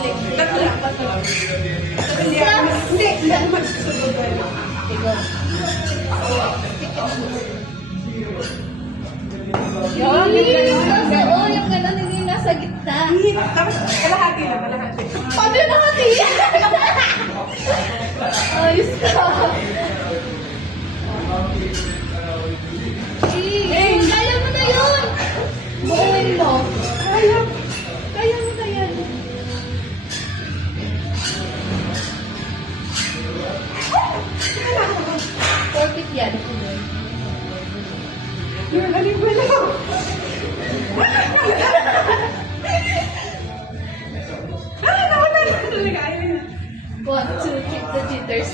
Tatlo lang. Hindi ako magsusunod. Ikaw. Yung gano'n, hindi nasa gitna. Tapos, kalahati lang, kalahati. Paano yung nakati? Ayos ka. Kaya mo na yun. Buuin mo. Kaya mo na yan. Porkit yan. Yung halip mo lang. Nawala na talaga. Ayun na. 1, 2, keep the jitters.